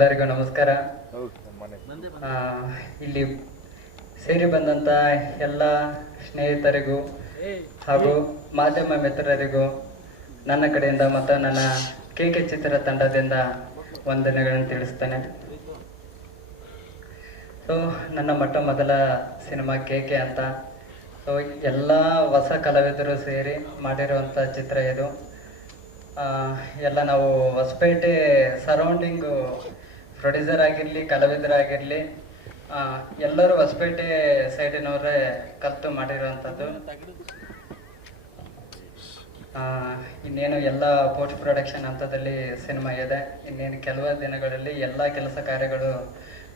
ಎಲ್ಲರಿಗೂ ನಮಸ್ಕಾರ. ಇಲ್ಲಿ ಸೇರಿ ಬಂದಂತ ಎಲ್ಲ ಸ್ನೇಹಿತರಿಗೂ ಹಾಗೂ ಮಾಧ್ಯಮ ಮಿತ್ರರಿಗೂ ನನ್ನ ಕಡೆಯಿಂದ ಮತ್ತು ನನ್ನ KK ಚಿತ್ರ ತಂಡದಿಂದ ವಂದನೆಗಳನ್ನು ತಿಳಿಸ್ತೇನೆ. ಸೊ ನನ್ನ ಮೊದಲ ಸಿನಿಮಾ KK ಅಂತ. ಸೊ ಎಲ್ಲ ಹೊಸ ಕಲಾವಿದರು ಸೇರಿ ಮಾಡಿರುವಂಥ ಚಿತ್ರ ಇದು. ಎಲ್ಲ ನಾವು ಹೊಸಪೇಟೆ ಸರೌಂಡಿಂಗು ಪ್ರೊಡ್ಯೂಸರ್ ಆಗಿರಲಿ ಕಲಾವಿದರಾಗಿರಲಿ ಎಲ್ಲರೂ ಹೊಸಪೇಟೆ ಸೈಡಿನವರೇ ಕಲಿತು ಮಾಡಿರುವಂಥದ್ದು. ಇನ್ನೇನು ಎಲ್ಲ ಪೋಸ್ಟ್ ಪ್ರೊಡಕ್ಷನ್ ಹಂತದಲ್ಲಿ ಸಿನಿಮಾ ಇದೆ. ಇನ್ನೇನು ಕೆಲವು ದಿನಗಳಲ್ಲಿ ಎಲ್ಲ ಕೆಲಸ ಕಾರ್ಯಗಳು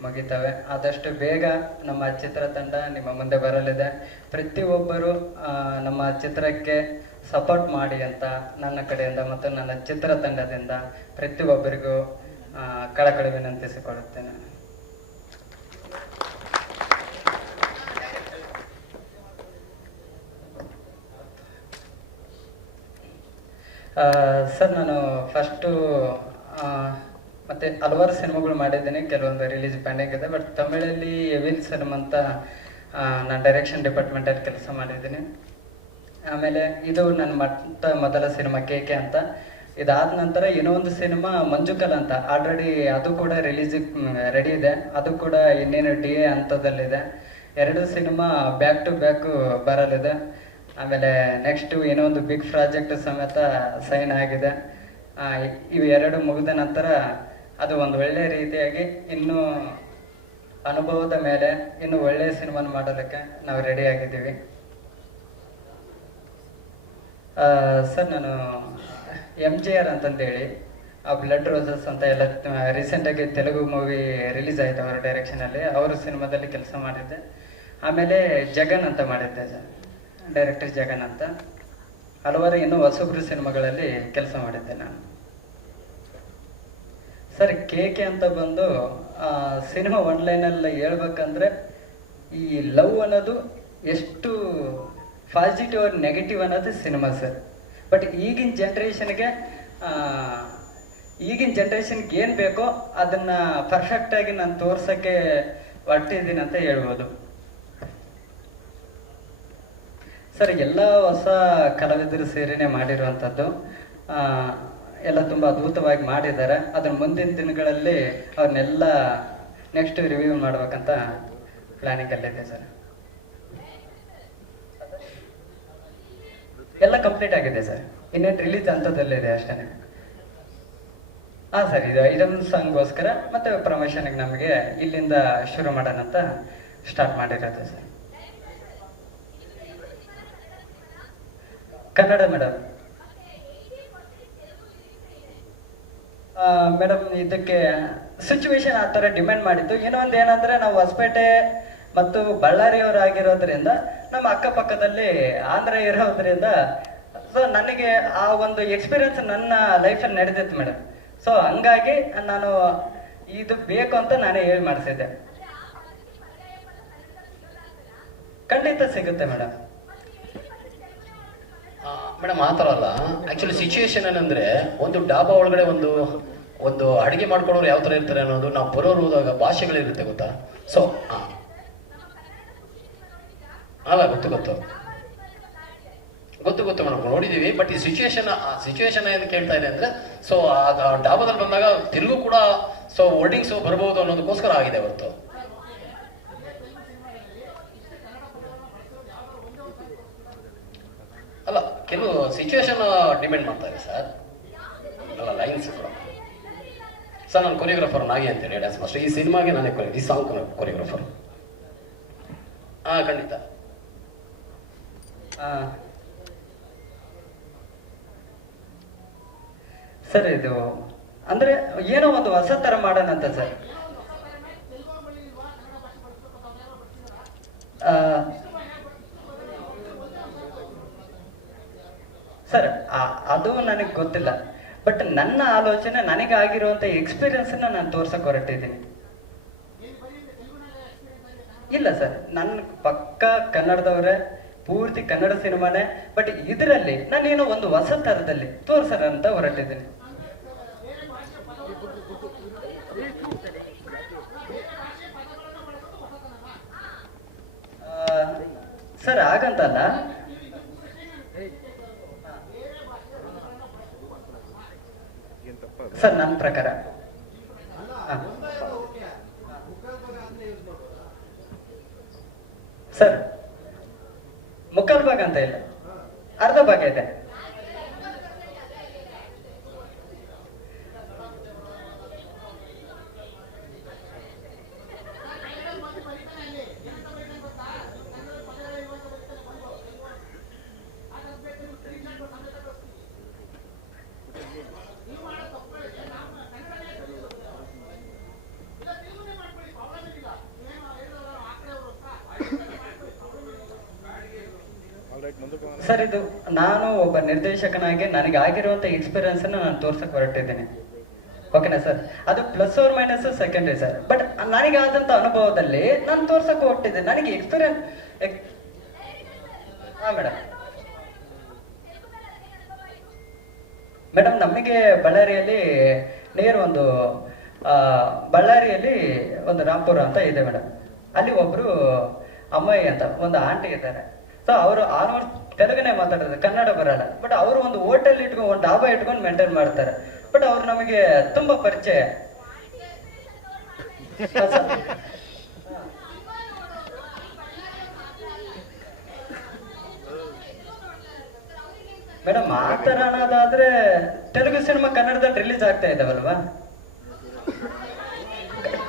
ಮುಗಿತವೆ. ಆದಷ್ಟು ಬೇಗ ನಮ್ಮ ಚಿತ್ರತಂಡ ನಿಮ್ಮ ಮುಂದೆ ಬರಲಿದೆ. ಪ್ರತಿಯೊಬ್ಬರು ನಮ್ಮ ಚಿತ್ರಕ್ಕೆ ಸಪೋರ್ಟ್ ಮಾಡಿ ಅಂತ ನನ್ನ ಕಡೆಯಿಂದ ಮತ್ತು ನನ್ನ ಚಿತ್ರತಂಡದಿಂದ ಪ್ರತಿಯೊಬ್ಬರಿಗೂ ಕಳಕಳಿ ವಿನಂತಿಸಿಕೊಳ್ಳುತ್ತೇನೆ. ಸರ್, ನಾನು ಫಸ್ಟು ಮತ್ತು ಹಲವಾರು ಸಿನಿಮಾಗಳು ಮಾಡಿದ್ದೀನಿ. ಕೆಲವೊಂದು ರಿಲೀಸ್ ಪೆಂಡಿಂಗ್ ಇದೆ. ಬಟ್ ತಮಿಳಲ್ಲಿ ಎವಿಲ್ ಸಿನಿಮಾ ಅಂತ ನಾನು ಡೈರೆಕ್ಷನ್ ಡಿಪಾರ್ಟ್ಮೆಂಟಲ್ಲಿ ಕೆಲಸ ಮಾಡಿದ್ದೀನಿ. ಆಮೇಲೆ ಇದು ನನ್ನ ಮೊದಲ ಸಿನಿಮಾ KK ಅಂತ. ಇದಾದ ನಂತರ ಇನ್ನೊಂದು ಸಿನಿಮಾ ಮಂಜುಕಲ್ ಅಂತ ಆಲ್ರೆಡಿ ಅದು ಕೂಡ ರಿಲೀಸಿಗೆ ರೆಡಿ ಇದೆ. ಅದು ಕೂಡ ಇನ್ನೇನು DA ಹಂತದಲ್ಲಿದೆ. 2 ಸಿನಿಮಾ ಬ್ಯಾಕ್ ಟು ಬ್ಯಾಕ್ ಬರಲಿದೆ. ಆಮೇಲೆ ನೆಕ್ಸ್ಟು ಇನ್ನೊಂದು ಬಿಗ್ ಪ್ರಾಜೆಕ್ಟ್ ಸಮೇತ ಸೈನ್ ಆಗಿದೆ. ಇವು 2 ಮುಗಿದ ನಂತರ ಅದು ಒಂದು ಒಳ್ಳೆಯ ರೀತಿಯಾಗಿ ಇನ್ನೂ ಅನುಭವದ ಮೇಲೆ ಇನ್ನೂ ಒಳ್ಳೆಯ ಸಿನಿಮಾನ ಮಾಡೋದಕ್ಕೆ ನಾವು ರೆಡಿ ಆಗಿದ್ದೀವಿ. ಸರ್, ನಾನು MJR ಅಂತಂದೇಳಿ ಬ್ಲಡ್ ರೋಸಸ್ ಅಂತ ಎಲ್ಲ ರೀಸೆಂಟಾಗಿ ತೆಲುಗು ಮೂವಿ ರಿಲೀಸ್ ಆಯಿತು ಅವರ ಡೈರೆಕ್ಷನಲ್ಲಿ. ಅವ್ರ ಸಿನಿಮಾದಲ್ಲಿ ಕೆಲಸ ಮಾಡಿದ್ದೆ. ಆಮೇಲೆ ಜಗನ್ ಅಂತ ಮಾಡಿದ್ದೆ ಸರ್, ಡೈರೆಕ್ಟರ್ ಜಗನ್ ಅಂತ. ಹಲವಾರು ಇನ್ನೂ ಹೊಸಬ್ರು ಸಿನಿಮಾಗಳಲ್ಲಿ ಕೆಲಸ ಮಾಡಿದ್ದೆ ನಾನು. ಸರ್, KK ಅಂತ ಬಂದು ಸಿನಿಮಾ ಒನ್ಲೈನಲ್ಲಿ ಹೇಳ್ಬೇಕಂದ್ರೆ ಈ ಲವ್ ಅನ್ನೋದು ಎಷ್ಟು ಪಾಸಿಟಿವ್ ಆರ್ ನೆಗೆಟಿವ್ ಅನ್ನೋದು ಸಿನಿಮಾ ಸರ್. ಬಟ್ ಈಗಿನ ಜನ್ರೇಷನ್ಗೆ ಏನು ಬೇಕೋ ಅದನ್ನು ಪರ್ಫೆಕ್ಟಾಗಿ ನಾನು ತೋರ್ಸೋಕ್ಕೆ ಹೊರಟಿದ್ದೀನಿ ಅಂತ ಹೇಳ್ಬೋದು ಸರ್. ಎಲ್ಲ ಹೊಸ ಕಲಾವಿದರು ಸೇರಿನೇ ಮಾಡಿರುವಂಥದ್ದು. ಎಲ್ಲ ತುಂಬ ಅದ್ಭುತವಾಗಿ ಮಾಡಿದ್ದಾರೆ. ಅದನ್ನು ಮುಂದಿನ ದಿನಗಳಲ್ಲಿ ಅವ್ರನ್ನೆಲ್ಲ ನೆಕ್ಸ್ಟ್ ರಿವ್ಯೂ ಮಾಡ್ಬೇಕಂತ ಪ್ಲ್ಯಾನಿಂಗಲ್ಲಿದೆ ಸರ್. ಎಲ್ಲ ಕಂಪ್ಲೀಟ್ ಆಗಿದೆ ಸರ್. ಇನ್ನೇನು ರಿಲೀಸ್ ಹಂತದಲ್ಲಿದೆ ಅಷ್ಟೇ. ಹಾಂ ಸರ್, ಇದು ಇದೊಂದು ಸಾಂಗ್ಗೋಸ್ಕರ ಮತ್ತು ಪ್ರಮೋಷನ್ಗೆ ನಮಗೆ ಇಲ್ಲಿಂದ ಶುರು ಮಾಡೋಣ ಅಂತ ಸ್ಟಾರ್ಟ್ ಮಾಡಿರೋದು ಸರ್. ಕನ್ನಡ ಮೇಡಮ್. ಮೇಡಮ್, ಇದಕ್ಕೆ ಸಿಚುವೇಶನ್ ಆ ಥರ ಡಿಮ್ಯಾಂಡ್ ಮಾಡಿದ್ದು. ಇನ್ನೊಂದು ಏನಂದರೆ ನಾವು ಹೊಸಪೇಟೆ ಮತ್ತು ಬಳ್ಳಾರಿಯವರು ಆಗಿರೋದ್ರಿಂದ ನಮ್ಮ ಅಕ್ಕಪಕ್ಕದಲ್ಲಿ ಆಂಧ್ರ ಇರೋದ್ರಿಂದ ಸೊ ನನಗೆ ಆ ಒಂದು ಎಕ್ಸ್ಪೀರಿಯನ್ಸ್ ನನ್ನ ಲೈಫಲ್ಲಿ ನಡೆದಿತ್ತು ಮೇಡಮ್. ಸೊ ಹಂಗಾಗಿ ನಾನು ಇದು ಬೇಕು ಅಂತ ನಾನೇ ಹೇಳಿ ಮಾಡಿಸಿದ್ದೆ. ಖಂಡಿತ ಸಿಗುತ್ತೆ ಮೇಡಮ್. ಮೇಡಮ್, ಆ ಥರ ಅಲ್ಲ. ಆ್ಯಕ್ಚುಲಿ ಸಿಚುವೇಶನ್ ಏನಂದರೆ, ಒಂದು ಡಾಬಾ ಒಳಗಡೆ ಒಂದು ಅಡುಗೆ ಮಾಡ್ಕೊಳೋರು ಯಾವ ಥರ ಇರ್ತಾರೆ ಅನ್ನೋದು ನಾವು ಬರೋರು ಹೋದಾಗ ಭಾಷೆಗಳಿರುತ್ತೆ ಗೊತ್ತಾ. ಸೊ ಅಲ್ಲ, ಗೊತ್ತು ಮೇಡಮ್, ನೋಡಿದ್ದೀವಿ. ಬಟ್ ಈ ಸಿಚುವೇಶನ್ ಏನು ಕೇಳ್ತಾ ಇದೆ ಅಂದರೆ, ಸೊ ಆ ಡಾಬಾದಲ್ಲಿ ಬಂದಾಗ ತಿರುಗು ಕೂಡ ಸೊ ವರ್ಡಿಂಗ್ಸು ಬರ್ಬೋದು ಅನ್ನೋದಕ್ಕೋಸ್ಕರ ಆಗಿದೆ ಹೊರತು. ಅಲ್ಲ, ಕೆಲವು ಸಿಚುವೇಶನ್ ಡಿಪೆಂಡ್ ಮಾಡ್ತಾರೆ ಸರ್. ಅಲ್ಲ, ಲೈನ್ಸ್ ಕೂಡ ಸರ್. ನಾನು ಕೊರಿಯೋಗ್ರಾಫರ್ ನಾಗಿ ಅಂತೇಳಿ ಡ್ಯಾನ್ಸ್ ಮಾಸ್ಟರ್. ಈ ಸಿನಿಮಾಗೆ ನಾನೇ ಈ ಸಾಂಗ್ ಕೊರಿಯೋಗ್ರಾಫರ್. ಖಂಡಿತ ಸರ್. ಇದು ಅಂದ್ರೆ ಏನೋ ಒಂದು ಹೊಸ ತರ ಮಾಡೋಣ ಅಂತ ಸರ್. ಸರ್, ಅದು ನನಗೆ ಗೊತ್ತಿಲ್ಲ. ಬಟ್ ನನ್ನ ಆಲೋಚನೆ, ನನಗಾಗಿರುವಂಥ ಎಕ್ಸ್ಪೀರಿಯನ್ಸನ್ನ ನಾನು ತೋರ್ಸಕ್ಕೆ ಹೊರಟಿದ್ದೀನಿ. ಇಲ್ಲ ಸರ್, ನನ್ನ ಪಕ್ಕ ಕನ್ನಡದವರೇ, ಪೂರ್ತಿ ಕನ್ನಡ ಸಿನಿಮಾನೇ. ಬಟ್ ಇದರಲ್ಲಿ ನಾನೇನೋ ಒಂದು ಹೊಸ ಥರದಲ್ಲಿ ತೋರ್ಸೋಣ ಅಂತ ಹೊರಟಿದ್ದೀನಿ. ಸರ್ ಹಾಗಂತಲ್ಲ, ಸರ್ ನನ್ನ ಪ್ರಕಾರ ಸರ್ ಮುಕ್ಕಾಲು ಭಾಗ ಅಂತ ಇಲ್ಲ, ಅರ್ಧ ಭಾಗ ಇದೆ. ಸರ್ ಇದು ನಾನು ಒಬ್ಬ ನಿರ್ದೇಶಕನಾಗಿ ನನಗೆ ಆಗಿರುವಂತ ಎಕ್ಸ್ಪೀರಿಯನ್ಸ್ ನಾನು ತೋರ್ಸಕ್ ಹೊರಟಿದ್ದೀನಿ. ಓಕೆನಾ ಸರ್? ಅದು plus or minus secondary sir. But ನನಗೆ ಆದಂತ ಅನುಭವದಲ್ಲಿ ನಾನು ತೋರ್ಸಕ್ ಹೊರಟಿದ್ದೆ. ನನಗೆ ಎಕ್ಸ್ಪೀರಿಯನ್ಸ್. ಹಾ ಮೇಡಮ್. ಮೇಡಮ್ ನಮಗೆ ಬಳ್ಳಾರಿಯಲ್ಲಿ ನಿಯರ್ ಒಂದು ಬಳ್ಳಾರಿಯಲ್ಲಿ ಒಂದು ರಾಂಪುರ ಅಂತ ಇದೆ ಮೇಡಮ್. ಅಲ್ಲಿ ಒಬ್ರು ಅಮ್ಮಾಯಿ ಅಂತ ಒಂದು ಆಂಟಿ ಇದ್ದಾರೆ. ಸೊ ಅವರು ಆಲ್ಮೋಸ್ಟ್ ತೆಲುಗುನೇ ಮಾತಾಡೋದು, ಕನ್ನಡ ಬರಲ್ಲ. ಬಟ್ ಅವರು ಒಂದು ಹೋಟೆಲ್ ಇಟ್ಕೊಂಡು ಒಂದು ಡಾಬಾ ಇಟ್ಕೊಂಡು ಮೇಂಟೈನ್ ಮಾಡ್ತಾರೆ. ಬಟ್ ಅವ್ರು ನಮಗೆ ತುಂಬಾ ಪರಿಚಯ. ಮೇಡಮ್ ಆ ತರ ಅನ್ನೋದಾದ್ರೆ ತೆಲುಗು ಸಿನಿಮಾ ಕನ್ನಡದಲ್ಲಿ ರಿಲೀಸ್ ಆಗ್ತಾ ಇದಾವಲ್ವಾ?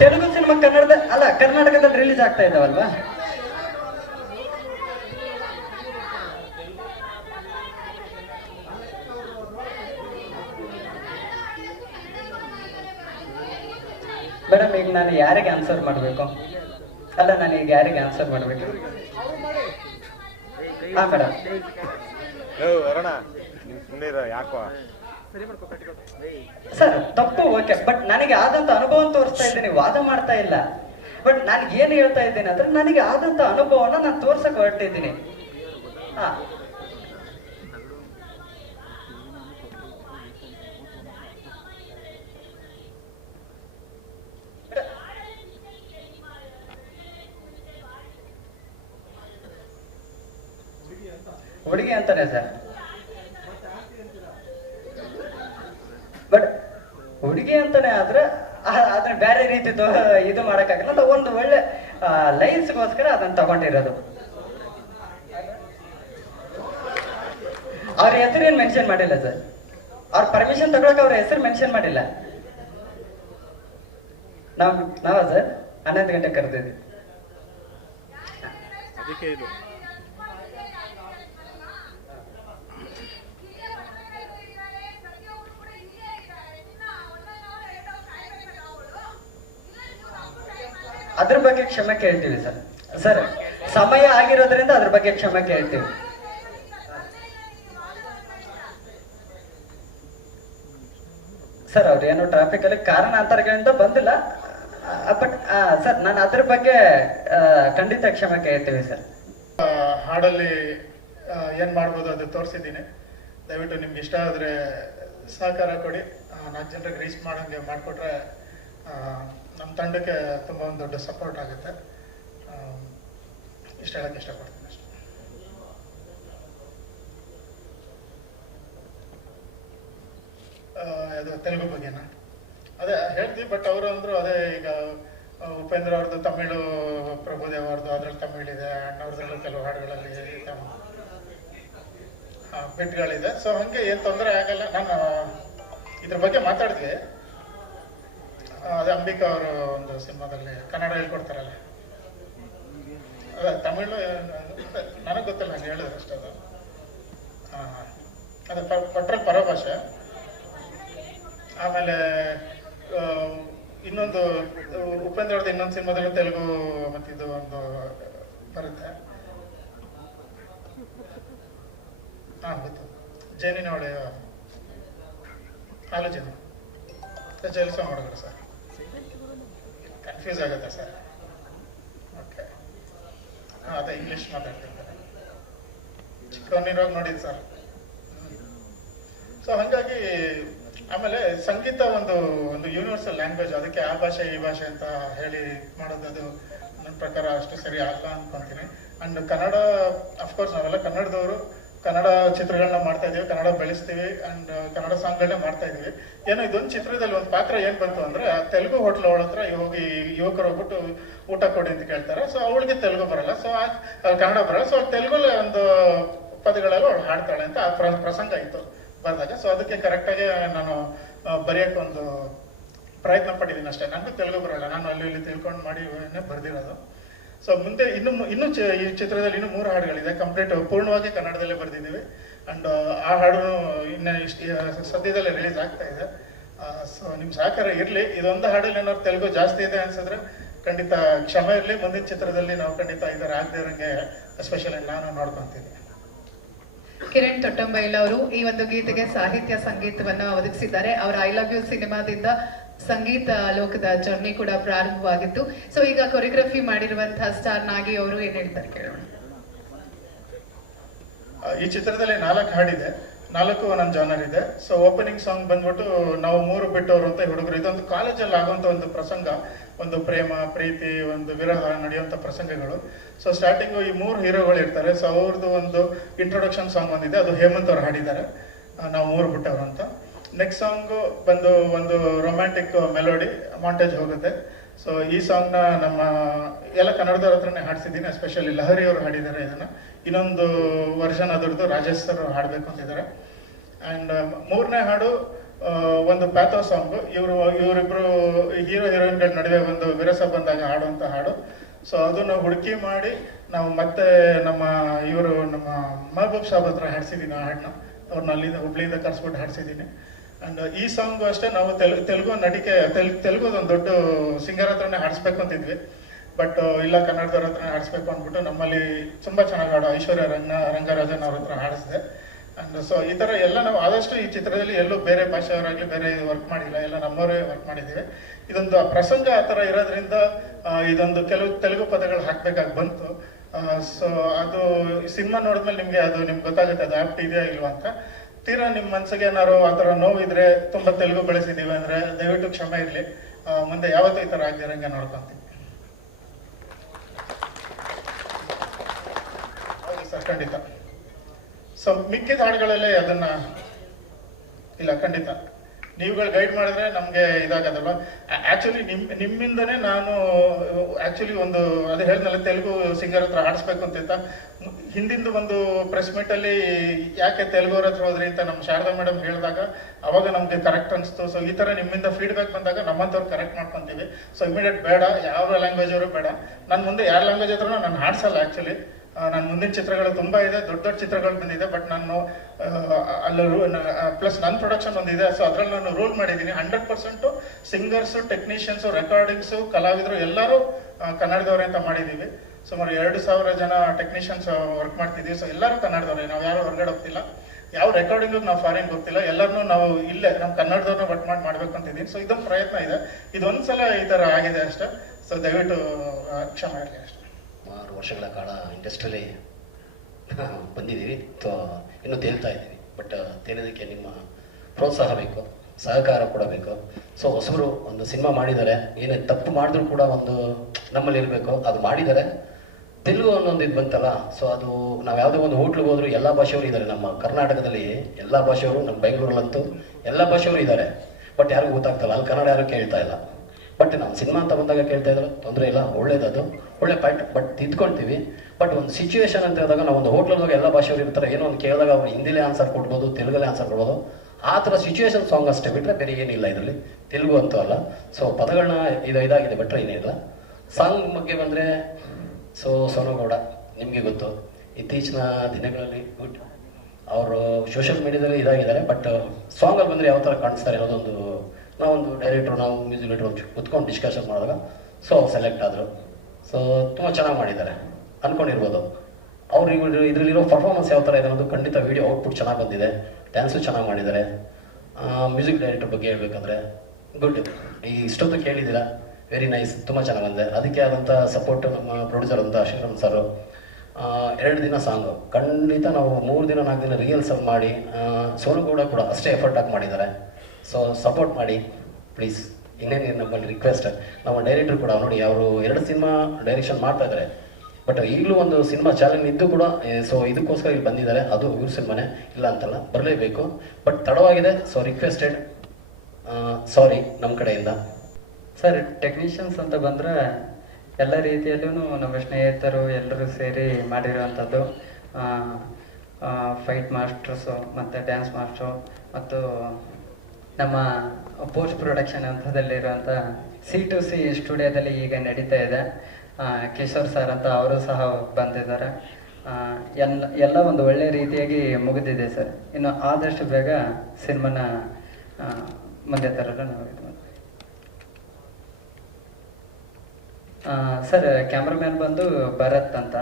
ತೆಲುಗು ಸಿನಿಮಾ ಕರ್ನಾಟಕದಲ್ಲಿ ರಿಲೀಸ್ ಆಗ್ತಾ ಇದಾವಲ್ವಾ? ಮೇಡಮ್ ಈಗ ನಾನು ಯಾರಿಗೆ ಆನ್ಸರ್ ಮಾಡಬೇಕು? ಅಲ್ಲ, ನಾನು ಈಗ ಯಾರಿಗೆ ಆನ್ಸರ್ ಮಾಡಬೇಕು? ಹಾ ಮೇಡಮ್. ಸರ್ ತಪ್ಪು ಓಕೆ, ಬಟ್ ನನಗೆ ಆದಂತ ಅನುಭವ ತೋರಿಸ್ತಾ ಇದ್ದೀನಿ, ವಾದ ಮಾಡ್ತಾ ಇಲ್ಲ. ಬಟ್ ನಾನು ಏನು ಹೇಳ್ತಾ ಇದ್ದೀನಿ ಅಂದ್ರೆ ನನಗೆ ಆದಂತ ಅನುಭವನ ನಾನು ತೋರ್ಸಕ್ ಹೊರಟಿದ್ದೀನಿ. ಹಾ ಹುಡುಗಿ ಅಂತಾನೆ ಸರ್. ಬಟ್ ಹುಡುಗಿ ಅಂತಾನೆ ಆದ್ರೆ ಅದನ್ನ ಬೇರೆ ರೀತಿ ಇದು ಮಾಡಕ್ಕಾಗಲ್ಲ. ಒಂದು ಒಳ್ಳೆ ಲೈನ್ಸ್ಗೋಸ್ಕರ ಅದನ್ನ ತಗೊಂಡಿರೋದು. ಅವ್ರ ಹೆಸರೇನು ಮೆನ್ಷನ್ ಮಾಡಿಲ್ಲ ಸರ್. ಅವ್ರ ಪರ್ಮಿಷನ್ ತಗೊಳಕ್ ಅವ್ರ ಹೆಸರು ಮೆನ್ಷನ್ ಮಾಡಿಲ್ಲ. ನಾವ ಸರ್ 11 ಗಂಟೆ ಕರೆದಿದ್ವಿ. ಅದ್ರ ಬಗ್ಗೆ ಕ್ಷಮೆ ಕೇಳ್ತೀವಿ ಸರ್. ಸರ್ ಸಮಯ ಆಗಿರೋದ್ರಿಂದ ಅದ್ರ ಬಗ್ಗೆ ಕ್ಷಮೆ ಕೇಳ್ತೀವಿ. ಸರ್ ಅವ್ರೇನು ಟ್ರಾಫಿಕ್ ಅಲ್ಲಿ ಕಾರಣಾಂತರಗಳಿಂದ ಬಂದಿಲ್ಲ. ಬಟ್ ಸರ್ ನಾನು ಅದ್ರ ಬಗ್ಗೆ ಖಂಡಿತ ಕ್ಷಮೆ ಕೇಳ್ತೀವಿ ಸರ್. ಹಾಡಲ್ಲಿ ಏನ್ ಮಾಡ್ಬೋದು ಅದು ತೋರಿಸಿದ್ದೀನಿ. ದಯವಿಟ್ಟು ನಿಮ್ಗೆ ಇಷ್ಟ ಆದ್ರೆ ಸಹಕಾರ ಕೊಡಿ. 4 ಜನರಿಗೆ ರೀಚ್ ಮಾಡಂಗೆ ಮಾಡಿಕೊಟ್ರೆ ನಮ್ಮ ತಂಡಕ್ಕೆ ತುಂಬ ಒಂದು ದೊಡ್ಡ ಸಪೋರ್ಟ್ ಆಗುತ್ತೆ. ಇಷ್ಟ ಹೇಳಕ್ಕೆ ಇಷ್ಟಪಡ್ತೀನಿ ಅಷ್ಟೇ. ಅದು ತೆಲುಗು ಬಗ್ಗೆನಾ ಅದೇ ಹೇಳ್ತೀವಿ. ಬಟ್ ಅವರು ಅಂದರು ಅದೇ ಈಗ ಉಪೇಂದ್ರ ಅವ್ರದ್ದು ತಮಿಳು, ಪ್ರಭುದೇವ್ ಅವ್ರದ್ದು ಅದ್ರಲ್ಲಿ ತಮಿಳಿದೆ, ಅಣ್ಣವ್ರದ್ರಲ್ಲೂ ಕೆಲವು ಹಾಡುಗಳಲ್ಲಿ ಬಿಟ್ಗಳಿದೆ. ಸೊ ಹಂಗೆ ಏನು ತೊಂದರೆ ಆಗಲ್ಲ. ನಾನು ಇದ್ರ ಬಗ್ಗೆ ಮಾತಾಡಿದ್ವಿ. ಅದೇ ಅಂಬಿಕಾ ಅವರು ಒಂದು ಸಿನಿಮಾದಲ್ಲಿ ಕನ್ನಡ ಹೇಳ್ಕೊಡ್ತಾರಲ್ಲ, ಅದೇ ತಮಿಳು ನನಗೆ ಗೊತ್ತಿಲ್ಲ, ನಾನು ಹೇಳಿದ್ರೆ ಅಷ್ಟೇ. ಅದು ಅದೇ ಕೊಟ್ರಲ್ಲಿ ಪರಭಾಷೆ. ಆಮೇಲೆ ಇನ್ನೊಂದು ಉಪೇಂದ್ರ ಅವ್ರದ್ದು ಇನ್ನೊಂದು ಸಿನಿಮಾದಲ್ಲಿ ತೆಲುಗು ಮತ್ತಿದು ಒಂದು ಬರುತ್ತೆ. ಗೊತ್ತು, ಜೇನಿನ ಹೊಳೆಯ ಹಾಲು ಜನ ಜೈಲ್ಸ ಮಾಡಿದ್ರು ಸರ್. ಕನ್ಫ್ಯೂಸ್ ಆಗುತ್ತೆ ಸರ್. ಓಕೆ, ಅದೇ ಇಂಗ್ಲೀಷ್ ಮಾತಾಡ್ತಿರ್ತಾರೆ. ಚಿಕ್ಕವನಿರುವಾಗ ನೋಡಿದ್ದು ಸರ್. ಸೊ ಹಾಗಾಗಿ ಆಮೇಲೆ ಸಂಗೀತ ಒಂದು ಯೂನಿವರ್ಸಲ್ ಲ್ಯಾಂಗ್ವೇಜ್. ಅದಕ್ಕೆ ಆ ಭಾಷೆ ಈ ಭಾಷೆ ಅಂತ ಹೇಳಿ ಮಾಡೋದು ಅದು ನನ್ನ ಪ್ರಕಾರ ಅಷ್ಟು ಸರಿ ಅಲ್ಲ ಅನ್ಕೊಂತೀನಿ. ಅಂಡ್ ಕನ್ನಡ ಅಫ್ಕೋರ್ಸ್ ನಾವೆಲ್ಲ ಕನ್ನಡದವರು, ಕನ್ನಡ ಚಿತ್ರಗಳನ್ನ ಮಾಡ್ತಾ ಇದೀವಿ, ಕನ್ನಡ ಬೆಳೆಸ್ತೀವಿ ಅಂಡ್ ಕನ್ನಡ ಸಾಂಗ್ಗಳನ್ನ ಮಾಡ್ತಾ ಇದೀವಿ. ಏನೋ ಇದೊಂದು ಚಿತ್ರದಲ್ಲಿ ಒಂದು ಪಾತ್ರ ಏನ್ ಬಂತು ಅಂದ್ರೆ, ತೆಲುಗು ಹೋಟ್ಲ್ ಅವಳ ಹತ್ರ ಹೋಗಿ ಯುವಕರು ಹೋಗ್ಬಿಟ್ಟು ಊಟ ಕೊಡಿ ಅಂತ ಕೇಳ್ತಾರೆ. ಸೊ ಅವಳಿಗೆ ತೆಲುಗು ಬರಲ್ಲ, ಸೊ ಕನ್ನಡ ಬರಲ್ಲ. ಸೊ ತೆಲುಗಲ್ಲಿ ಒಂದು ಪದಗಳೆಲ್ಲ ಅವಳು ಹಾಡ್ತಾಳೆ ಅಂತ ಆ ಪ್ರಸಂಗ ಇತ್ತು ಬರ್ದಾಗ. ಸೊ ಅದಕ್ಕೆ ಕರೆಕ್ಟಾಗಿ ನಾನು ಬರೆಯೋಕೆ ಒಂದು ಪ್ರಯತ್ನ ಪಟ್ಟಿದ್ದೀನಿ ಅಷ್ಟೇ. ನನಗೂ ತೆಲುಗು ಬರಲ್ಲ, ನಾನು ಅಲ್ಲಿ ಇಲ್ಲಿ ತಿಳ್ಕೊಂಡು ಮಾಡಿ ಬರ್ದಿರೋದು. ಸೊ ಮುಂದೆ ಇನ್ನು ಈ ಚಿತ್ರದಲ್ಲಿ ಇನ್ನೂ 3 ಹಾಡುಗಳಿದೆ, ಕಂಪ್ಲೀಟ್ ಪೂರ್ಣವಾಗಿ ಕನ್ನಡದಲ್ಲೇ ಬರ್ದಿದ್ದೀವಿ. ಅಂಡ್ ಆ ಹಾಡು ಇನ್ನು ಸದ್ಯದಲ್ಲೇ ರಿಲೀಸ್ ಆಗ್ತಾ ಇದೆ. ಸೊ ನಿಮ್ಮ ಸಹಕಾರ ಇರಲಿ. ಇದೊಂದು ಹಾಡಲ್ಲಿ ಏನಾದ್ರು ತೆಲುಗು ಜಾಸ್ತಿ ಇದೆ ಅನ್ಸಿದ್ರೆ ಖಂಡಿತ ಕ್ಷಮೆ ಇರಲಿ. ಮುಂದಿನ ಚಿತ್ರದಲ್ಲಿ ನಾವು ಖಂಡಿತ ಇದರ ಆಗದೆ ಇರೋಂಗೆ ಎಸ್ಪೆಷಲಿ ನಾನು ನೋಡ್ಕೊಂತೀನಿ. ಕಿರಣ್ ತೊಟ್ಟಂಬೈಲ್ ಅವರು ಈ ಒಂದು ಗೀತೆಗೆ ಸಾಹಿತ್ಯ ಸಂಗೀತವನ್ನು ಒದಗಿಸಿದ್ದಾರೆ. ಅವರ ಐ ಲವ್ ಯು ಸಿನಿಮಾದಿಂದ ಸಂಗೀತ ಲೋಕದ ಜರ್ನಿ ಕೂಡ ಪ್ರಾರಂಭವಾಗಿತ್ತು. ಸೊ ಈಗ ಕೊರಿಯೋಗ್ರಫಿ ಮಾಡಿರುವಂತಹ ಸ್ಟಾರ್ ನಾಗಿ ಅವರು ಏನ್ ಹೇಳ್ತಾರೆ ಕೇಳೋಣ. ಈ ಚಿತ್ರದಲ್ಲಿ 4 ಹಾಡಿದೆ, 4 ನನ್ನ ಜಾನರ್ ಇದೆ. ಸೊ ಓಪನಿಂಗ್ ಸಾಂಗ್ ಬಂದ್ಬಿಟ್ಟು ನಾವು 3 ಬಿಟ್ಟವರು ಅಂತ ಹುಡುಗರು. ಇದೊಂದು ಕಾಲೇಜಲ್ಲಿ ಆಗುವಂತ ಒಂದು ಪ್ರಸಂಗ, ಒಂದು ಪ್ರೇಮ, ಪ್ರೀತಿ, ಒಂದು ವಿರಹ ನಡೆಯುವಂತ ಪ್ರಸಂಗಗಳು. ಸೊ ಸ್ಟಾರ್ಟಿಂಗು ಈ 3 ಹೀರೋಗಳು ಇರ್ತಾರೆ. ಸೊ ಅವ್ರದ್ದು ಒಂದು ಇಂಟ್ರೊಡಕ್ಷನ್ ಸಾಂಗ್ ಒಂದಿದೆ, ಅದು ಹೇಮಂತ್ ಅವ್ರು ಹಾಡಿದ್ದಾರೆ, ನಾವು 3 ಬಿಟ್ಟವರು ಅಂತ. ನೆಕ್ಸ್ಟ್ ಸಾಂಗು ಬಂದು ಒಂದು ರೊಮ್ಯಾಂಟಿಕ್ ಮೆಲೋಡಿ ಮಾಂಟೇಜ್ ಹೋಗುತ್ತೆ. ಸೊ ಈ ಸಾಂಗ್ನ ನಮ್ಮ ಎಲ್ಲ ಕನ್ನಡದವ್ರ ಹತ್ರನೇ ಹಾಡಿಸಿದ್ದೀನಿ, ಎಸ್ಪೆಷಲಿ ಲಹರಿ ಅವರು ಹಾಡಿದ್ದಾರೆ ಇದನ್ನ. ಇನ್ನೊಂದು ವರ್ಷನ್ ಅದರದ್ದು ರಾಜೇಶ್ ಸರ್ ಹಾಡಬೇಕು ಅಂತಿದ್ದಾರೆ. ಆ್ಯಂಡ್ 3ನೇ ಹಾಡು ಒಂದು ಪ್ಯಾಥೋ ಸಾಂಗು. ಇವರಿಬ್ರು ಹೀರೋ ಹೀರೋಯಿನ್ಗಳ ನಡುವೆ ಒಂದು ವಿರಸ ಬಂದಾಗ ಹಾಡುವಂಥ ಹಾಡು. ಸೊ ಅದನ್ನು ಹುಡುಕಿ ಮಾಡಿ ನಾವು ಮತ್ತೆ ನಮ್ಮ ಮಹಬೂಬ್ ಸಾಬ್ ಹತ್ರ ಹಾಡಿಸಿದ್ದೀನಿ ಆ ಹಾಡನ್ನ. ಅವ್ರನ್ನ ಅಲ್ಲಿಂದ ಹುಬ್ಳಿಯಿಂದ ಕರ್ಸ್ಬಿಟ್ಟು ಹಾಡಿಸಿದ್ದೀನಿ. ಅಂಡ್ ಈ ಸಾಂಗ್ ಅಷ್ಟೇ ನಾವು ತೆಲುಗು ನಟಿಕೆ ತೆಲುಗುದೊಂದು ದೊಡ್ಡ ಸಿಂಗರ್ ಹತ್ರನೇ ಹಾಡಿಸ್ಬೇಕು ಅಂತಿದ್ವಿ. ಬಟ್ ಇಲ್ಲ, ಕನ್ನಡದವ್ರ ಹತ್ರ ಹಾಡಿಸ್ಬೇಕು ಅಂದ್ಬಿಟ್ಟು ನಮ್ಮಲ್ಲಿ ತುಂಬಾ ಚೆನ್ನಾಗಿ ಹಾಡೋ ಐಶ್ವರ್ಯ ರಂಗರಾಜನ್ ಅವ್ರ ಹತ್ರ ಹಾಡಿಸಿದೆ. ಅಂಡ್ ಸೊ ಈ ತರ ಎಲ್ಲ ನಾವು ಆದಷ್ಟು ಈ ಚಿತ್ರದಲ್ಲಿ ಎಲ್ಲೂ ಬೇರೆ ಭಾಷೆಯವರಾಗ್ಲಿ ಬೇರೆ ವರ್ಕ್ ಮಾಡಿಲ್ಲ, ಎಲ್ಲ ನಮ್ಮವರೇ ವರ್ಕ್ ಮಾಡಿದ್ದೀವಿ. ಇದೊಂದು ಪ್ರಸಂಗ ಆ ಥರ ಇರೋದ್ರಿಂದ ಇದೊಂದು ಕೆಲವು ತೆಲುಗು ಪದಗಳು ಹಾಕ್ಬೇಕಾಗಿ ಬಂತು. ಸೊ ಅದು ಸಿನಿಮಾ ನೋಡಿದ್ಮೇಲೆ ನಿಮ್ಗೆ ಗೊತ್ತಾಗುತ್ತೆ ಅದು ಆಪ್ಟ್ ಇದೆಯಾ ಇಲ್ವಾ ಅಂತ. ತೀರಾ ನಿಮ್ಮ ಮನ್ಸಿಗೆ ಏನಾರು ಆ ಥರ ನೋವಿದ್ರೆ, ತುಂಬ ತೆಲುಗು ಬೆಳೆಸಿದ್ದೀವಿ ಅಂದ್ರೆ ದಯವಿಟ್ಟು ಕ್ಷಮೆ ಇರಲಿ. ಮುಂದೆ ಯಾವತ್ತೂ ಈ ಥರ ಆಗದಿರಂಗೆ ನೋಡ್ಕೊಂತೀವಿ. ಹೌದು ಸರ್, ಖಂಡಿತ. ಸೊ ಮಿಕ್ಕಿದ ಹಾಡುಗಳಲ್ಲೇ ಅದನ್ನ ಇಲ್ಲ, ಖಂಡಿತ ನೀವುಗಳು ಗೈಡ್ ಮಾಡಿದ್ರೆ ನಮಗೆ ಇದಾಗದಲ್ವ. ಆಕ್ಚುಲಿ ನಿಮ್ಮಿಂದನೇ ನಾನು ಆಕ್ಚುಲಿ ಒಂದು ಅದು ಹೇಳಿದ್ನಲ್ಲ, ತೆಲುಗು ಸಿಂಗರ್ ಹತ್ರ ಹಾಡಿಸ್ಬೇಕು ಅಂತ. ಹಿಂದಿಂದು ಒಂದು ಪ್ರೆಸ್ ಮೀಟ್ ಅಲ್ಲಿ ಯಾಕೆ ತೆಲುಗುವ್ರ ಹತ್ರ ಹೋದ್ರಿ ಅಂತ ನಮ್ಮ ಶಾರದಾ ಮೇಡಮ್ ಹೇಳಿದಾಗ ಅವಾಗ ನಮ್ಗೆ ಕರೆಕ್ಟ್ ಅನಿಸ್ತು. ಸೊ ಈ ತರ ನಿಮ್ಮಿಂದ ಫೀಡ್ಬ್ಯಾಕ್ ಬಂದಾಗ ನಮ್ಮಂತವ್ರು ಕರೆಕ್ಟ್ ಮಾಡ್ಕೊಂತೀವಿ. ಸೊ ಇಮಿಡಿಯೇಟ್ ಬೇಡ, ಯಾವ ಲ್ಯಾಂಗ್ವೇಜ್ ಅವರು ಬೇಡ. ನಾನು ಮುಂದೆ ಯಾರ ಲ್ಯಾಂಗ್ವೇಜ್ ಹತ್ರ ನಾನು ಹಾಡ್ಸಲ್ಲ. ಆಕ್ಚುಲಿ ನನ್ನ ಮುಂದಿನ ಚಿತ್ರಗಳು ತುಂಬಾ ಇದೆ, ದೊಡ್ಡ ಚಿತ್ರಗಳು ಬಂದಿದೆ. ಬಟ್ ನಾನು ಅಲ್ಲಿ ಪ್ಲಸ್ ನನ್ನ ಪ್ರೊಡಕ್ಷನ್ ಒಂದಿದೆ. ಸೊ ಅದ್ರಲ್ಲಿ ನಾನು ರೂಲ್ ಮಾಡಿದ್ದೀನಿ 100% ಸಿಂಗರ್ಸು, ಟೆಕ್ನಿಷಿಯನ್ಸು, ರೆಕಾರ್ಡಿಂಗ್ಸು, ಕಲಾವಿದರು ಎಲ್ಲರೂ ಕನ್ನಡದವರೇ ಅಂತ ಮಾಡಿದ್ದೀವಿ. ಸುಮಾರು 2000 ಜನ ಟೆಕ್ನಿಷಿಯನ್ಸ್ ವರ್ಕ್ ಮಾಡ್ತಿದ್ದೀವಿ. ಸೊ ಎಲ್ಲರೂ ಕನ್ನಡದವರೇ, ನಾವು ಯಾರು ಹೊರಗಡೆ ಹೋಗ್ತಿಲ್ಲ, ಯಾವ ರೆಕಾರ್ಡಿಂಗು ನಾವು ಫಾರಿನ್ ಹೋಗ್ತಿಲ್ಲ, ಎಲ್ಲರನ್ನೂ ನಾವು ಇಲ್ಲೇ ನಮ್ಮ ಕನ್ನಡದವ್ರನ್ನ ವರ್ಕ್ ಮಾಡ್ಬೇಕು ಅಂತಿದ್ದೀವಿ. ಸೊ ಇದೊಂದು ಪ್ರಯತ್ನ ಇದೆ. ಇದೊಂದ್ಸಲ ಈ ಥರ ಆಗಿದೆ ಅಷ್ಟೇ. ಸೊ ದಯವಿಟ್ಟು ಕ್ಷಮೆ ಇರಲಿ ಅಷ್ಟೇ. 6 ವರ್ಷಗಳ ಕಾಲ ಇಂಡಸ್ಟ್ರಿಯಲ್ಲಿ ಬಂದಿದ್ದೀವಿ, ಇನ್ನೂ ತೇಲ್ತಾ ಇದ್ದೀವಿ. ಬಟ್ ತೇಲೋದಕ್ಕೆ ನಿಮ್ಮ ಪ್ರೋತ್ಸಾಹ ಬೇಕು, ಸಹಕಾರ ಕೂಡ ಬೇಕು. ಸೊ ಹೊಸಬರು ಒಂದು ಸಿನಿಮಾ ಮಾಡಿದ್ದಾರೆ, ಏನೇ ತಪ್ಪು ಮಾಡಿದ್ರು ಕೂಡ ಒಂದು ನಮ್ಮಲ್ಲಿ ಇರಬೇಕು, ಅದು ಮಾಡಿದ್ದಾರೆ. ತೆಲುಗು ಅನ್ನೊಂದು ಇದು ಬಂತಲ್ಲ, ಸೊ ಅದು ನಾವು ಯಾವುದೋ ಒಂದು ಹೋಟ್ಲಿಗೆ ಹೋದ್ರು ಎಲ್ಲ ಭಾಷೆಯವರು ಇದ್ದಾರೆ. ನಮ್ಮ ಕರ್ನಾಟಕದಲ್ಲಿ ಎಲ್ಲ ಭಾಷೆಯವರು, ನಮ್ಮ ಬೆಂಗಳೂರಲ್ಲಂತೂ ಎಲ್ಲ ಭಾಷೆಯವರು ಇದ್ದಾರೆ. ಬಟ್ ಯಾರಿಗೂ ಗೊತ್ತಾಗ್ತಲ್ಲ, ಅಲ್ಲಿ ಕನ್ನಡ ಯಾರು ಕೇಳ್ತಾ ಇಲ್ಲ. ಬಟ್ ನಮ್ಮ ಸಿನಿಮಾ ಅಂತ ಬಂದಾಗ ಕೇಳ್ತಾ ಇದ್ರು, ತೊಂದರೆ ಇಲ್ಲ, ಒಳ್ಳೇದದು, ಒಳ್ಳೆ ಪಾಯಿಂಟ್. ಬಟ್ ತಿದ್ಕೊಳ್ತೀವಿ. ಬಟ್ ಒಂದು ಸಿಚುವೇಶನ್ ಅಂತ ಹೇಳಿದಾಗ ನಾವು ಒಂದು ಹೋಟ್ಲದಾಗ ಎಲ್ಲ ಭಾಷೆಯವರು ಇರ್ತಾರೆ, ಏನೋ ಒಂದು ಕೇಳಿದಾಗ ಅವ್ರು ಹಿಂದಿಲೇ ಆನ್ಸರ್ ಕೊಡ್ಬೋದು, ತೆಲುಗಲ್ಲೇ ಆನ್ಸರ್ ಕೊಡ್ಬೋದು. ಆ ಥರ ಸಿಚುವೇಶನ್ ಸಾಂಗ್ ಅಷ್ಟೇ ಬಿಟ್ಟರೆ ಬೇರೆ ಏನಿಲ್ಲ ಇದರಲ್ಲಿ. ತೆಲುಗು ಅಂತೂ ಅಲ್ಲ. ಸೊ ಪದಗಳನ್ನ ಇದಾಗಿದೆ ಬಿಟ್ಟರೆ ಏನಿಲ್ಲ. ಸಾಂಗ್ ಬಗ್ಗೆ ಬಂದರೆ ಸೋನುಗೌಡ ನಿಮಗೆ ಗೊತ್ತು, ಇತ್ತೀಚಿನ ದಿನಗಳಲ್ಲಿ ಗುಡ್ ಅವರು ಸೋಷಿಯಲ್ ಮೀಡಿಯಾದಲ್ಲಿ ಇದಾಗಿದ್ದಾರೆ. ಬಟ್ ಸಾಂಗಲ್ಲಿ ಬಂದರೆ ಯಾವ ಥರ ಕಾಣಿಸ್ತಾರೆ ಅನ್ನೋದೊಂದು ನಾವೊಂದು ಡೈರೆಕ್ಟ್ರು, ನಾವು ಮ್ಯೂಸಿಕ್ ಡೈರೆಕ್ಟ್ರು ಕುತ್ಕೊಂಡು ಡಿಸ್ಕಷನ್ ಮಾಡಿದಾಗ ಸೊ ಸೆಲೆಕ್ಟ್ ಆದರು. ಸೊ ತುಂಬ ಚೆನ್ನಾಗಿ ಮಾಡಿದ್ದಾರೆ ಅಂದ್ಕೊಂಡಿರ್ಬೋದು. ಅವ್ರು ಇದರಲ್ಲಿರೋ ಪರ್ಫಾರ್ಮೆನ್ಸ್ ಯಾವ ಥರ ಇದೆ ಅನ್ನೋದು ಖಂಡಿತ ವೀಡಿಯೋ ಔಟ್ಪುಟ್ ಚೆನ್ನಾಗಿ ಬಂದಿದೆ, ಡ್ಯಾನ್ಸು ಚೆನ್ನಾಗಿ ಮಾಡಿದ್ದಾರೆ. ಮ್ಯೂಸಿಕ್ ಡೈರೆಕ್ಟರ್ ಬಗ್ಗೆ ಹೇಳ್ಬೇಕಂದ್ರೆ ಗುಡ್, ಇಷ್ಟೊತ್ತು ಕೇಳಿದ್ದೀರಾ, ವೆರಿ ನೈಸ್, ತುಂಬ ಚೆನ್ನಾಗಿ ಬಂದಿದೆ. ಅದಕ್ಕೆ ಆದಂಥ ಸಪೋರ್ಟು ನಮ್ಮ ಪ್ರೊಡ್ಯೂಸರ್ ಅಂತ ಶ್ರೀರಾಮ್ ಸರ್. 2 ದಿನ ಸಾಂಗು ಖಂಡಿತ ನಾವು 3 ದಿನ 4 ದಿನ ರಿಹರ್ಸಲ್ ಮಾಡಿ, ಸೋನುಗೌಡ ಕೂಡ ಅಷ್ಟೇ ಎಫರ್ಟ್ ಆಗಿ ಮಾಡಿದ್ದಾರೆ. ಸೊ ಸಪೋರ್ಟ್ ಮಾಡಿ ಪ್ಲೀಸ್. ಇನ್ನೇನು ನಮ್ಮಲ್ಲಿ ರಿಕ್ವೆಸ್ಟ್, ನಮ್ಮ ಡೈರೆಕ್ಟ್ರು ಕೂಡ ನೋಡಿ ಅವರು 2 ಸಿನಿಮಾ ಡೈರೆಕ್ಷನ್ ಮಾಡ್ತಾ ಇದ್ದಾರೆ. ಬಟ್ ಈಗಲೂ ಒಂದು ಸಿನಿಮಾ ಚಾಲೆಂಜ್ ಇದ್ದು ಕೂಡ ಸೊ ಇದಕ್ಕೋಸ್ಕರ ಇಲ್ಲಿ ಬಂದಿದ್ದಾರೆ. ಅದು ಇವ್ರ ಸಿನಿಮಾನೇ, ಇಲ್ಲ ಅಂತಲ್ಲ, ಬರಲೇಬೇಕು. ಬಟ್ ತಡವಾಗಿದೆ, ಸೊ ರಿಕ್ವೆಸ್ಟೆಡ್, ಸಾರಿ ನಮ್ಮ ಕಡೆಯಿಂದ. ಸರ್, ಟೆಕ್ನಿಷಿಯನ್ಸ್ ಅಂತ ಬಂದರೆ ಎಲ್ಲ ರೀತಿಯಲ್ಲೂ ನಮ್ಮ ಸ್ನೇಹಿತರು ಎಲ್ಲರೂ ಸೇರಿ ಮಾಡಿರುವಂಥದ್ದು. ಫೈಟ್ ಮಾಸ್ಟರ್ಸು ಮತ್ತು ಡ್ಯಾನ್ಸ್ ಮಾಸ್ಟ್ರು ಮತ್ತು ನಮ್ಮ ಪೋಸ್ಟ್ ಪ್ರೊಡಕ್ಷನ್ ಹಂತದಲ್ಲಿರುವಂಥ C2C ಸ್ಟುಡಿಯೋದಲ್ಲಿ ಈಗ ನಡೀತಾ ಇದೆ. ಕಿಶೋರ್ ಸರ್ ಅಂತ ಅವರು ಸಹ ಬಂದಿದ್ದಾರೆ. ಎಲ್ಲ ಒಂದು ಒಳ್ಳೆಯ ರೀತಿಯಾಗಿ ಮುಗಿದಿದೆ ಸರ್. ಇನ್ನು ಆದಷ್ಟು ಬೇಗ ಸಿನಿಮಾನ ಮುಂದೆ ತರಲು ನಾವು ಇದು ಸರ್. ಕ್ಯಾಮ್ರಾಮ್ಯಾನ್ ಬಂದು ಭರತ್ ಅಂತ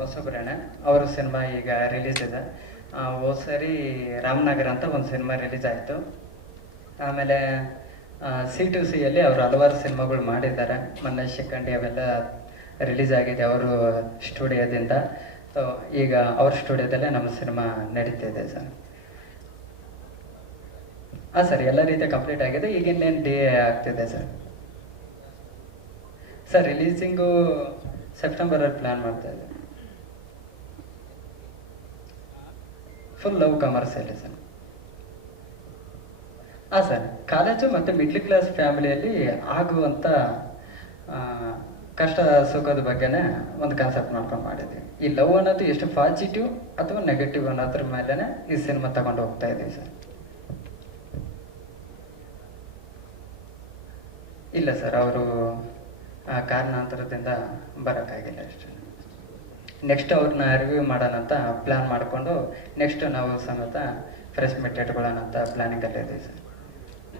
ಹೊಸಬ್ರೇನೆ. ಅವ್ರ ಸಿನಿಮಾ ಈಗ ರಿಲೀಸ್ ಇದೆ. ಹೋದ ಸರಿ ರಾಮನಗರ ಅಂತ ಒಂದು ಸಿನಿಮಾ ರಿಲೀಸ್ ಆಯಿತು. ಆಮೇಲೆ C2Cಯಲ್ಲಿ ಅವರು ಹಲವಾರು ಸಿನಿಮಾಗಳು ಮಾಡಿದ್ದಾರೆ. ಮೊನ್ನೆ ಶಿಖಂಡಿ ಅವೆಲ್ಲ ರಿಲೀಸ್ ಆಗಿದೆ ಅವರು ಸ್ಟುಡಿಯೋದಿಂದ. ಸೊ ಈಗ ಅವ್ರ ಸ್ಟುಡಿಯೋದಲ್ಲೇ ನಮ್ಮ ಸಿನಿಮಾ ನಡೀತಿದೆ ಸರ್. ಹಾಂ ಸರ್, ಎಲ್ಲ ರೀತಿಯ ಕಂಪ್ಲೀಟ್ ಆಗಿದೆ. ಈಗ ಇನ್ನೇನು DA ಆಗ್ತಿದೆ ಸರ್. ಸರ್, ರಿಲೀಸಿಂಗು ಸೆಪ್ಟೆಂಬರಲ್ಲಿ ಪ್ಲ್ಯಾನ್ ಮಾಡ್ತಾ ಇದ್ದೆ. Full love commercially sir. ಹಾಂ ಸರ್, ಕಾಲೇಜು ಮತ್ತು ಮಿಡ್ಲ್ ಕ್ಲಾಸ್ ಫ್ಯಾಮಿಲಿಯಲ್ಲಿ ಆಗುವಂಥ ಕಷ್ಟ ಸುಖದ ಬಗ್ಗೆನೇ ಒಂದು ಕಾನ್ಸೆಪ್ಟ್ ಮಾಡ್ಕೊಂಡು ಮಾಡಿದ್ವಿ. ಈ ಲವ್ ಅನ್ನೋದು ಎಷ್ಟು ಪಾಸಿಟಿವ್ ಅಥವಾ ನೆಗೆಟಿವ್ ಅನ್ನೋದ್ರ ಮೇಲೆ ಈ ಸಿನಿಮಾ ತಗೊಂಡು ಹೋಗ್ತಾ ಇದ್ದೀವಿ ಸರ್. ಇಲ್ಲ ಸರ್, ಅವರು ಕಾರಣಾಂತರದಿಂದ ಬರೋಕ್ಕಾಗಿಲ್ಲ ಅಷ್ಟೇ. ನೆಕ್ಸ್ಟ್ ಅವ್ರನ್ನ ರಿವ್ಯೂ ಮಾಡೋಣ ಅಂತ ಪ್ಲ್ಯಾನ್ ಮಾಡಿಕೊಂಡು ನೆಕ್ಸ್ಟ್ ನಾವು ಸಮೇತ ಫ್ರೆಶ್ ಮೆಟ್ ಇಟ್ಕೊಳ್ಳೋಣ ಅಂತ ಪ್ಲ್ಯಾನಿಂಗಲ್ಲಿದ್ದೀವಿ ಸರ್.